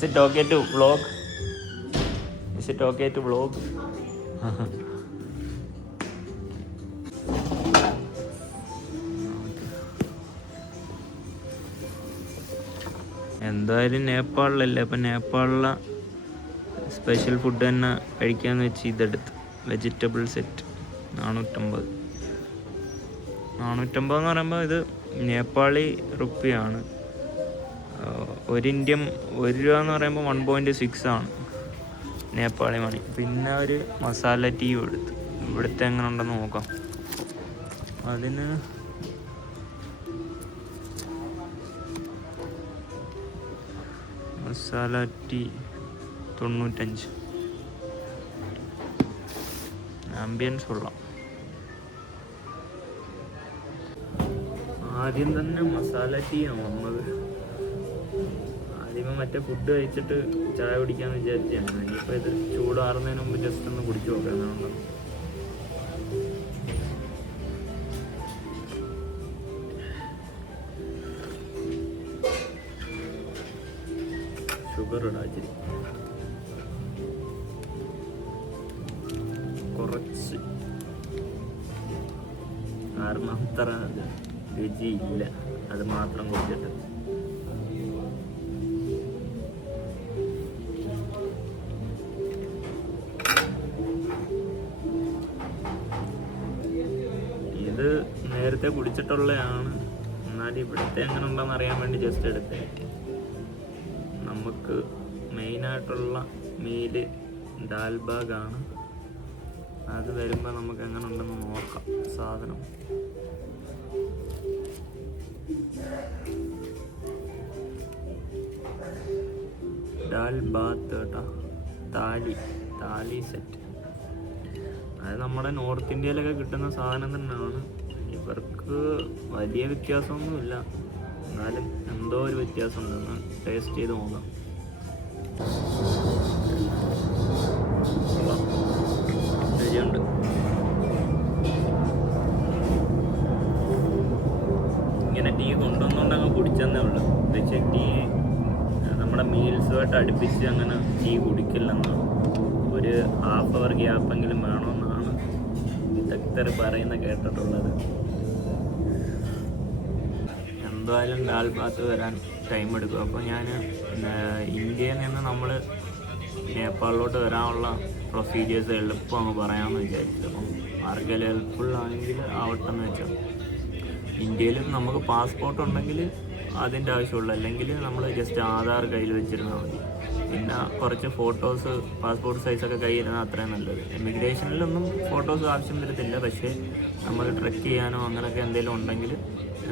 Is it okay to vlog? Is it okay to vlog? എന്തായാലും നേപ്പാളിലല്ലേ, അപ്പം നേപ്പാളിലെ special food തന്നെ കഴിക്കാമെന്ന് വെച്ച് ഇതെടുത്ത്. വെജിറ്റബിൾ സെറ്റ് 450 എന്ന് പറയുമ്പോൾ ഇത് നേപ്പാളി റുപ്പിയാണ്. ₹1 എന്ന് പറയുമ്പോൾ 1.6 ആണ് നേപ്പാളി മണി. പിന്നെ ഒരു മസാല ടീ എടുത്ത്. ഇവിടുത്തെ എങ്ങനെ ഉണ്ടെന്ന് നോക്കാം. അതിന് മസാല ടീ 95. ആംബിയൻസ് കൊള്ളാം. ആദ്യം തന്നെ മസാല ടീയാണ് വന്നത്. ആദ്യമേ മറ്റേ ഫുഡ് കഴിച്ചിട്ട് ചായ കുടിക്കാമെന്ന് വിചാരിച്ചാണ്. ഇനിയിപ്പോൾ ഇത് ചൂടാറുന്നതിന് മുമ്പ് ജസ്റ്റ് ഒന്ന് കുടിച്ചു നോക്കാം. എന്നാണ് ഷുഗർ ഇടാച്ചിരി കുറച്ച്, കാരണം അത്ര രുചിയില്ല. അത് മാത്രം കുടിച്ചിട്ട് ഇത് നേരത്തെ കുടിച്ചിട്ടുള്ളതാണ്. എന്നാലും ഇവിടുത്തെ എങ്ങനെ ഉണ്ടെന്ന് അറിയാൻ വേണ്ടി ജസ്റ്റ് എടുത്തേ. നമുക്ക് മെയിനായിട്ടുള്ള മീല് ദാൽബാഗാണ്. അത് വരുമ്പോൾ നമുക്ക് എങ്ങനെ ഉണ്ടെന്ന് നോക്കാം സാധനം. ദാൽ ബാത്ത് കേട്ടോ, താലി സെറ്റ്. അത് നമ്മുടെ നോർത്ത് ഇന്ത്യയിലൊക്കെ കിട്ടുന്ന സാധനം തന്നെയാണ്. ഇവർക്ക് വലിയ വ്യത്യാസമൊന്നുമില്ല, എന്നാലും എന്തോ ഒരു വ്യത്യാസം ഉണ്ടെന്ന് ടേസ്റ്റ് ചെയ്ത് നോക്കാം. ശരിയുണ്ട്. ഇങ്ങനെ ടീ കൊണ്ടുവന്നുകൊണ്ടങ്ങ് കുടിച്ചെന്നേ ഉള്ളു. പക്ഷേ ടീ നമ്മുടെ മീൽസുമായിട്ട് അടുപ്പിച്ച് അങ്ങനെ ടീ കുടിക്കില്ലെന്നാണ്. ഒരു ഹാഫ് അവർ ഗ്യാപ്പെങ്കിലും വേണമെന്നാണ് വിദഗ്ധർ പറയുന്ന കേട്ടിട്ടുള്ളത്. എന്തായാലും ദാൽ ബാത്ത് വരാൻ ടൈം എടുക്കും. അപ്പോൾ ഞാൻ ഇന്ത്യയിൽ നിന്ന് നമ്മൾ നേപ്പാളിലോട്ട് വരാനുള്ള പ്രൊസീജിയേഴ്സ് എളുപ്പം അങ്ങ് പറയാമെന്ന് വിചാരിച്ചു. അപ്പം ആർക്കെങ്കിലും ഹെൽപ്ഫുൾ ആണെങ്കിൽ ആവട്ടെ എന്ന് വെച്ചാൽ. ഇന്ത്യയിലും നമുക്ക് പാസ്പോർട്ട് ഉണ്ടെങ്കിൽ അതിൻ്റെ ആവശ്യമുള്ളൂ, അല്ലെങ്കിൽ നമ്മൾ ജസ്റ്റ് ആധാർ കയ്യിൽ വെച്ചിരുന്നാൽ മതി. പിന്നെ കുറച്ച് ഫോട്ടോസ് പാസ്പോർട്ട് സൈസൊക്കെ കയ്യിരുന്നാൽ അത്രയും നല്ലത്. എമിഗ്രേഷനിലൊന്നും ഫോട്ടോസ് ആവശ്യം വരത്തില്ല, പക്ഷേ നമ്മൾ ട്രെക്ക് ചെയ്യാനോ അങ്ങനെയൊക്കെ എന്തെങ്കിലും ഉണ്ടെങ്കിൽ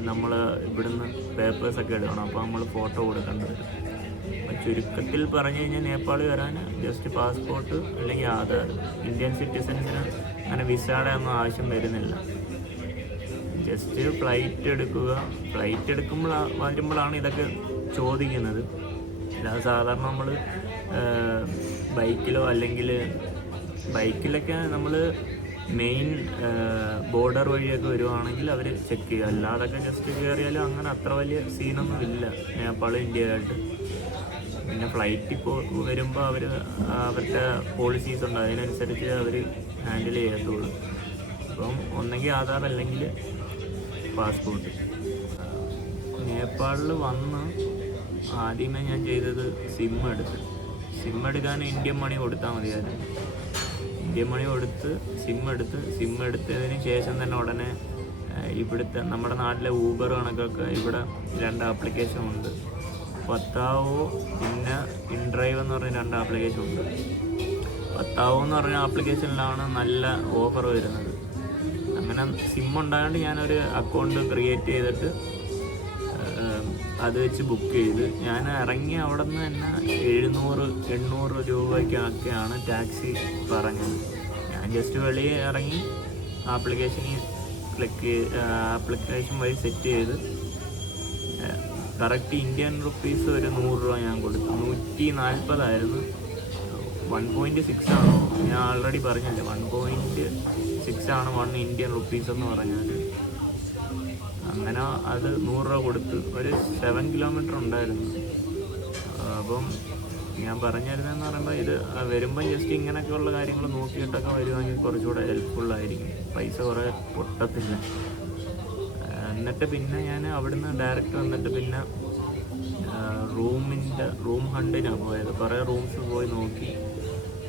നമ്മൾ ഇവിടുന്ന് പേപ്പേഴ്സൊക്കെ എടുക്കണം. അപ്പോൾ നമ്മൾ ഫോട്ടോ കൊടുക്കേണ്ടത്. ചുരുക്കത്തിൽ പറഞ്ഞു കഴിഞ്ഞാൽ നേപ്പാളിൽ വരാൻ ജസ്റ്റ് പാസ്പോർട്ട് അല്ലെങ്കിൽ ആധാർ. ഇന്ത്യൻ സിറ്റിസൻസിന് അങ്ങനെ വിസയുടെ ഒന്നും ആവശ്യം വരുന്നില്ല. ജസ്റ്റ് ഫ്ലൈറ്റ് എടുക്കുക. ഫ്ലൈറ്റ് വരുമ്പോഴാണ് ഇതൊക്കെ ചോദിക്കുന്നത്. അല്ലാതെ സാധാരണ നമ്മൾ ബൈക്കിലോ അല്ലെങ്കിൽ ബൈക്കിലൊക്കെ നമ്മൾ മെയിൻ ബോർഡർ വഴിയൊക്കെ വരുവാണെങ്കിൽ അവർ ചെക്ക് ചെയ്യുക. അല്ലാതൊക്കെ ജസ്റ്റ് കയറിയാലും അങ്ങനെ അത്ര വലിയ സീനൊന്നും ഇല്ല നേപ്പാൾ ഇന്ത്യയായിട്ട്. പിന്നെ ഫ്ലൈറ്റിൽ വരുമ്പോൾ അവരുടെ പോളിസീസ് ഉണ്ട്, അതിനനുസരിച്ച് അവർ ഹാൻഡിൽ ചെയ്യത്തുള്ളൂ. അപ്പം ഒന്നെങ്കിൽ ആധാർ അല്ലെങ്കിൽ പാസ്പോർട്ട്. നേപ്പാളിൽ വന്ന് ആദ്യമേ ഞാൻ ചെയ്തത് സിം എടുക്കാൻ ഇന്ത്യൻ മണി കൊടുത്താൽ മതിയായിരുന്നു. ഇന്ത്യൻ മണി കൊടുത്ത് സിം എടുത്തതിന് ശേഷം തന്നെ ഉടനെ ഇവിടുത്തെ നമ്മുടെ നാട്ടിലെ ഊബർ കണക്കൊക്കെ ഇവിടെ 2 ആപ്ലിക്കേഷൻ ഉണ്ട്. പത്താവോ പിന്നെ ഇൻഡ്രൈവ് എന്ന് പറഞ്ഞ 2 ആപ്ലിക്കേഷൻ ഉണ്ട്. പത്താവോ എന്ന് പറഞ്ഞ ആപ്ലിക്കേഷനിലാണ് നല്ല ഓഫർ വരുന്നത്. അങ്ങനെ സിം ഉണ്ടായതുകൊണ്ട് ഞാനൊരു അക്കൗണ്ട് ക്രിയേറ്റ് ചെയ്തിട്ട് അത് വെച്ച് ബുക്ക് ചെയ്ത് ഞാൻ ഇറങ്ങി അവിടെ നിന്ന് തന്നെ 700-800 രൂപയ്ക്കൊക്കെയാണ് ടാക്സി പറഞ്ഞത്. ഞാൻ ജസ്റ്റ് വെളിയെ ഇറങ്ങി ആപ്ലിക്കേഷൻ വഴി സെറ്റ് ചെയ്ത് കറക്റ്റ് ഇന്ത്യൻ റുപ്പീസ് ഒരു 100 രൂപ ഞാൻ കൊടുത്തു. 140 1.6 ആണോ ഞാൻ ആൾറെഡി പറഞ്ഞല്ലേ, 1.6 ആണ് 1 ഇന്ത്യൻ റുപ്പീസ് എന്ന് പറഞ്ഞാൽ. അങ്ങനെ അത് 100 രൂപ കൊടുത്ത് ഒരു 7 കിലോമീറ്റർ ഉണ്ടായിരുന്നു. അപ്പം ഞാൻ പറഞ്ഞു തരുന്നതെന്ന് പറയുമ്പോൾ ഇത് വരുമ്പം ജസ്റ്റ് ഇങ്ങനെയൊക്കെയുള്ള കാര്യങ്ങൾ നോക്കിയിട്ടൊക്കെ വരുവാണെങ്കിൽ കുറച്ചുകൂടെ ഹെൽപ്ഫുള്ളായിരിക്കും. പൈസ കുറേ പൊട്ടത്തില്ല. എന്നിട്ട് പിന്നെ ഞാൻ അവിടുന്ന് ഡയറക്റ്റ് വന്നിട്ട് പിന്നെ റൂം ഹണ്ടിനാണ് പോയത്. കുറേ റൂംസ് പോയി നോക്കി.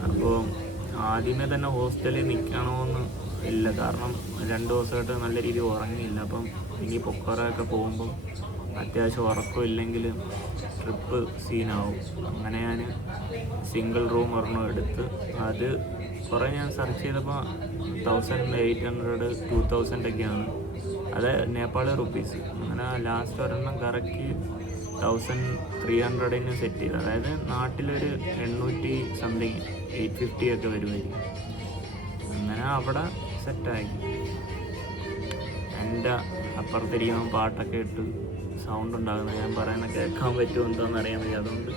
അപ്പോൾ ആദ്യമേ തന്നെ ഹോസ്റ്റലിൽ നിൽക്കണമെന്ന് ഇല്ല, കാരണം 2 ദിവസമായിട്ട് നല്ല രീതിയിൽ ഉറങ്ങിയില്ല. അപ്പം ഇനി പൊക്കോറൊക്കെ പോകുമ്പം അത്യാവശ്യം ഉറക്കമില്ലെങ്കിൽ ട്രിപ്പ് സീനാവും. അങ്ങനെ ഞാൻ സിംഗിൾ റൂം ഒരെണ്ണം എടുത്ത് അത് കുറേ ഞാൻ സെർച്ച് ചെയ്തപ്പോൾ 1800 2000 അത് നേപ്പാളി റുപ്പീസ്. അങ്ങനെ ലാസ്റ്റ് ഒരെണ്ണം കറക്കി 1300 സെറ്റ് ചെയ്ത്. അതായത് നാട്ടിലൊരു 800 സംതിങ് 850 ഒക്കെ വരുമായിരിക്കും. അങ്ങനെ അവിടെ സെറ്റായി. എൻ്റെ അപ്പുറത്തിരിക്കുമ്പോൾ പാട്ടൊക്കെ ഇട്ട് സൗണ്ട് ഉണ്ടാകുന്നത് ഞാൻ പറയുന്ന കേൾക്കാൻ പറ്റുമോ എന്താണെന്ന് അറിയാൻ വയ്യ. അതുകൊണ്ട്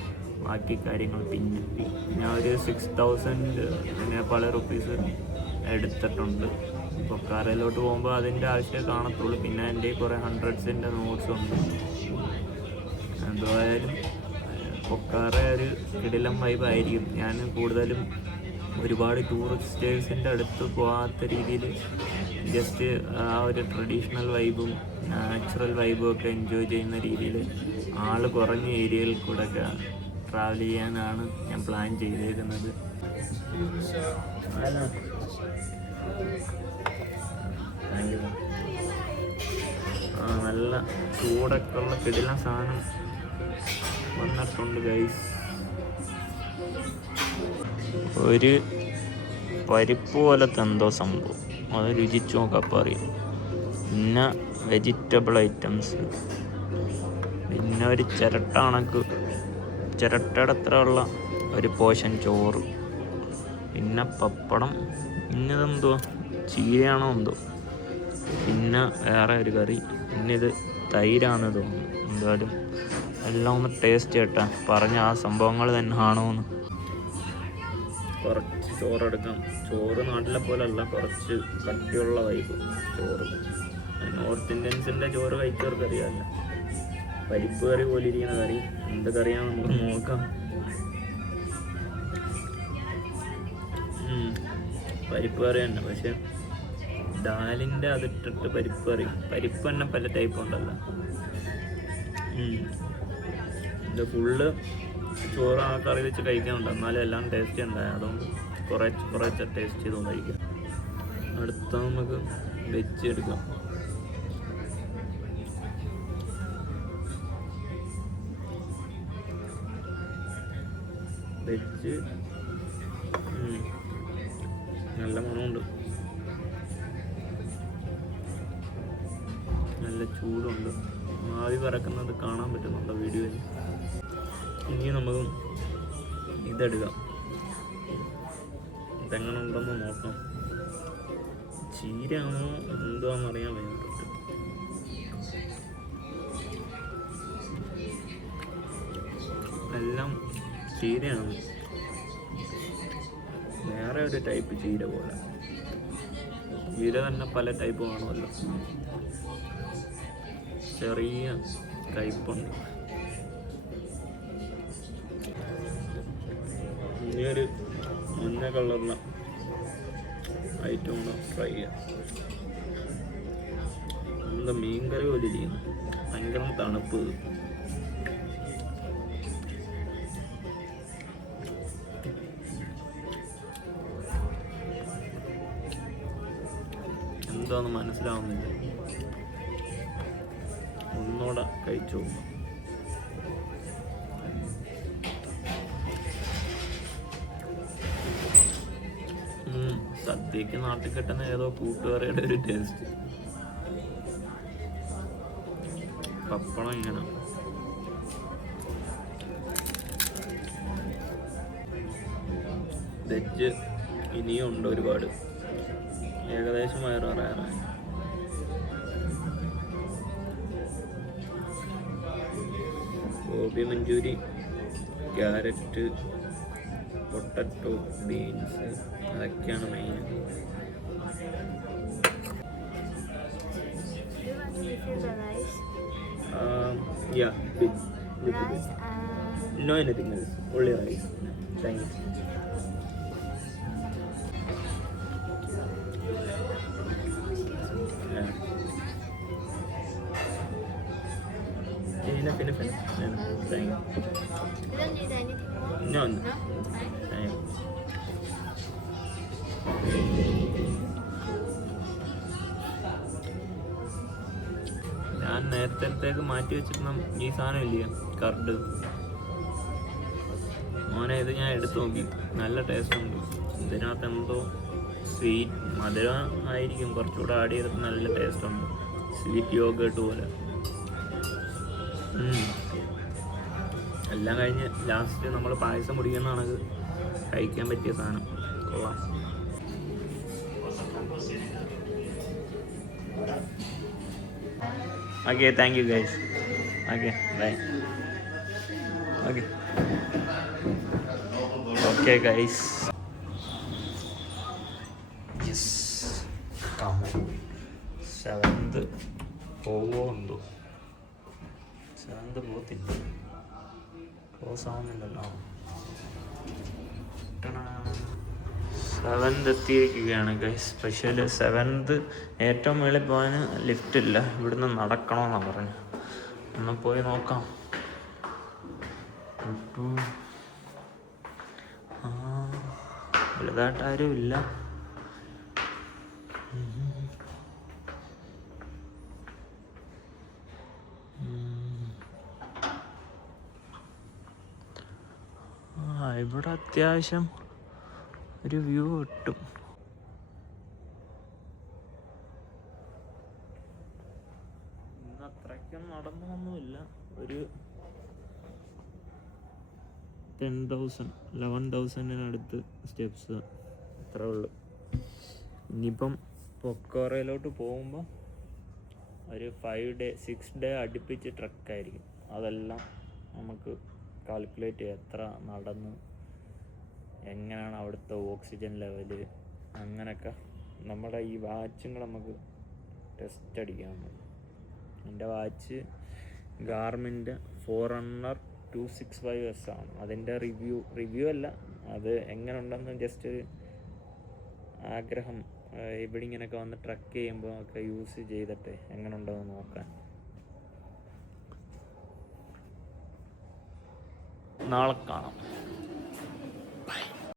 ബാക്കി കാര്യങ്ങൾ പിന്നെ ഞാൻ ഒരു 6000 നേപ്പാളി റുപ്പീസ് എടുത്തിട്ടുണ്ട്. പൊക്കാറയിലോട്ട് പോകുമ്പോൾ അതിൻ്റെ ആവശ്യമേ കാണത്തുള്ളൂ. പിന്നെ എൻ്റെ കുറേ 100s നോട്ട്സ് ഉണ്ട്. എന്തായാലും പൊക്കാറ ഒരു കിടിലം വൈബായിരിക്കും. ഞാൻ കൂടുതലും ഒരുപാട് ടൂറിസ്റ്റേഴ്സിൻ്റെ അടുത്ത് പോകാത്ത രീതിയിൽ ജസ്റ്റ് ആ ഒരു ട്രഡീഷണൽ വൈബും നാച്ചുറൽ വൈബും ഒക്കെ എൻജോയ് ചെയ്യുന്ന രീതിയിൽ ആൾ കുറഞ്ഞ ഏരിയയിൽ കൂടെ ഒക്കെ ട്രാവൽ ചെയ്യാനാണ് ഞാൻ പ്ലാൻ ചെയ്തേക്കുന്നത്. നല്ല ചൂടൊക്കെ ഉള്ള കിടിലം സാധനം വന്നിട്ടുണ്ട് ഗൈസ്. ഒരു പരിപ്പ് പോലത്തെ എന്തോ സംഭവം, അത് രുചിച്ച് നോക്കപ്പോൾ അറിയാം. പിന്നെ വെജിറ്റബിൾ ഐറ്റംസ്, പിന്നെ ഒരു ചിരട്ടയുടെ അത്ര ഉള്ള ഒരു പോർഷൻ ചോറ്, പിന്നെ പപ്പടം, പിന്നെ ഇതെന്തോ ചീരയാണോ എന്തോ, പിന്നെ വേറെ ഒരു കറി, പിന്നെ ഇത് തൈരാണ് തോന്നുന്നു. എന്തായാലും എല്ലാം ഒന്ന് ടേസ്റ്റ് ചെയ്യട്ടെ, പറഞ്ഞ ആ സംഭവങ്ങൾ തന്നെ ആണോ എന്ന്. കുറച്ച് ചോറെടുക്കാം. ചോറ് നാട്ടിലെ പോലെ അല്ല, കുറച്ച് കട്ടിയുള്ള വൈബ് ചോറ്. നോർത്ത് ഇന്ത്യൻസിൻ്റെ ചോറ് കഴിച്ചവർക്ക് അറിയാമല്ല, പരിപ്പ് കറി പോലെ ഇരിക്കുന്ന കറി. എന്ത് കറിയാണ് നമുക്ക് നോക്കാം. പരിപ്പ് കറി തന്നെ, പക്ഷെ ദാലിൻ്റെ അതിട്ടിട്ട് പരിപ്പ് കറി. പരിപ്പ് തന്നെ പല ടൈപ്പ് ഉണ്ടല്ലോ. ഇത് ഫുള്ള് ചോറ് ആ കറി വെച്ച് കഴിക്കാനുണ്ട്, എന്നാലും എല്ലാം ടേസ്റ്റ് ഉണ്ടായി. അതുകൊണ്ട് കുറച്ച് ടേസ്റ്റ് ചെയ്തുകൊണ്ട് കഴിക്കാം. അടുത്ത നമുക്ക് വെച്ച് എടുക്കാം. വെച്ച് നല്ല മണമുണ്ട്, നല്ല ചൂടുണ്ട്, ആവി പറക്കുന്നത് കാണാൻ പറ്റുന്നുണ്ടോ വീഡിയോയിൽ. ഇനി നമുക്ക് ഇതെടുക്കാം, ഇതെങ്ങനെ ഉണ്ടെന്ന് നോക്കാം. ചീരയാണോ എന്താണെന്ന് അറിയാൻ വേണ്ടിയിട്ട്. എല്ലാം ചീരയാണ്, വേറെ ഒരു ടൈപ്പ് ചീര പോലെ. ചീര തന്നെ പല ടൈപ്പ് കാണുമല്ലോ, ചെറിയ ടൈപ്പുണ്ട്. ഇനിയൊരു മഞ്ഞ കളറുള്ള ഐറ്റം കൂടെ ഫ്രൈ ചെയ്യാം. എന്താ മീൻകറി പോലെ ഇരിക്കുന്നു, ഭയങ്കര തണുപ്പ്. എന്താന്ന് മനസ്സിലാവുന്നില്ല, ഒന്നുകൂടെ കഴിച്ചു നോക്കാം. സദ്യക്ക് നാട്ടിൽ കിട്ടുന്ന ഏതോ കൂട്ടുകറിയുടെ ഒരു ടേസ്റ്റ്. പപ്പടം ഇങ്ങനെ വെജ് ഇനിയും ഉണ്ട് ഒരുപാട്, ഏകദേശം വയറാറായി. Gobi manchuri, carrot, potato, beans, അതൊക്കെയാണ് main. No anything else, only rice. Thank you. Enough. Thank you. You don't need anything more? No. No? Fine. Thank you. ഞാൻ നേരത്തേക്ക് മാറ്റി വെച്ചിരുന്ന ഈ സാധനം ഇല്ലേ, കർഡ്, മോനെ ഇത് ഞാൻ എടുത്തു നോക്കി, നല്ല ടേസ്റ്റ് ഉണ്ട്. ഇതിനകത്ത് എന്തോ സ്വീറ്റ് മധുരം ആയിരിക്കും, കുറച്ചുകൂടെ ആഡ് ചെയ്തിട്ട് നല്ല ടേസ്റ്റ് ഉണ്ട്. സ്വീറ്റ് യോഗേർട്ട് പോലെ. എല്ലാം കഴിഞ്ഞ് ലാസ്റ്റ് നമ്മൾ പായസം കുടിക്കുന്നതാണ് കഴിക്കാൻ പറ്റിയ സാധനം. കൊള്ളാം. Okay, thank you guys. Okay, bye. Okay guys. Yes, 7th പോവോ എന്തോ. 7th പോകത്തില്ല, ക്ലോസ് ആവുന്നില്ലല്ലോ. 7th എത്തിയിരിക്കുകയാണ് ഗൈസ്. സ്പെഷ്യൽ 7th ഏറ്റവും മേളിൽ പോകാൻ ലിഫ്റ്റില്ല, ഇവിടുന്ന് നടക്കണമെന്നാണ് പറഞ്ഞു. ഒന്ന് പോയി നോക്കാം. വലുതായിട്ട് ആരും ഇല്ല. ഇവിടെ അത്യാവശ്യം ഒരു വ്യൂ കിട്ടും. ഇന്ന് അത്രയ്ക്കും നടന്നൊന്നുമില്ല. ഒരു 11,000-ന് സ്റ്റെപ്സ് അത്രേ ഉള്ളു. ഇനിയിപ്പം പൊക്കോറയിലോട്ട് പോകുമ്പോൾ ഒരു 6 ഡേ അടുപ്പിച്ച് ട്രക്കായിരിക്കും. അതെല്ലാം നമുക്ക് കാൽക്കുലേറ്റ് ചെയ്യാം, എത്ര നടന്ന്, എങ്ങനെയാണ് അവിടുത്തെ ഓക്സിജൻ ലെവല്, അങ്ങനെയൊക്കെ നമ്മുടെ ഈ വാച്ചും കൂടെ നമുക്ക് ടെസ്റ്റ് അടിക്കാം. എൻ്റെ വാച്ച് ഗാർമിൻ്റെ Forerunner 265S ആണ്. അതിൻ്റെ റിവ്യൂ അല്ല, അത് എങ്ങനെ ഉണ്ടെന്ന് ജസ്റ്റ് ഒരു ആഗ്രഹം. ഇവിടെ ഇങ്ങനെയൊക്കെ വന്ന് ട്രക്ക് ചെയ്യുമ്പോൾ ഒക്കെ യൂസ് ചെയ്തിട്ട് എങ്ങനെ ഉണ്ടെന്ന് നോക്കാൻ. നാളെ കാണാം.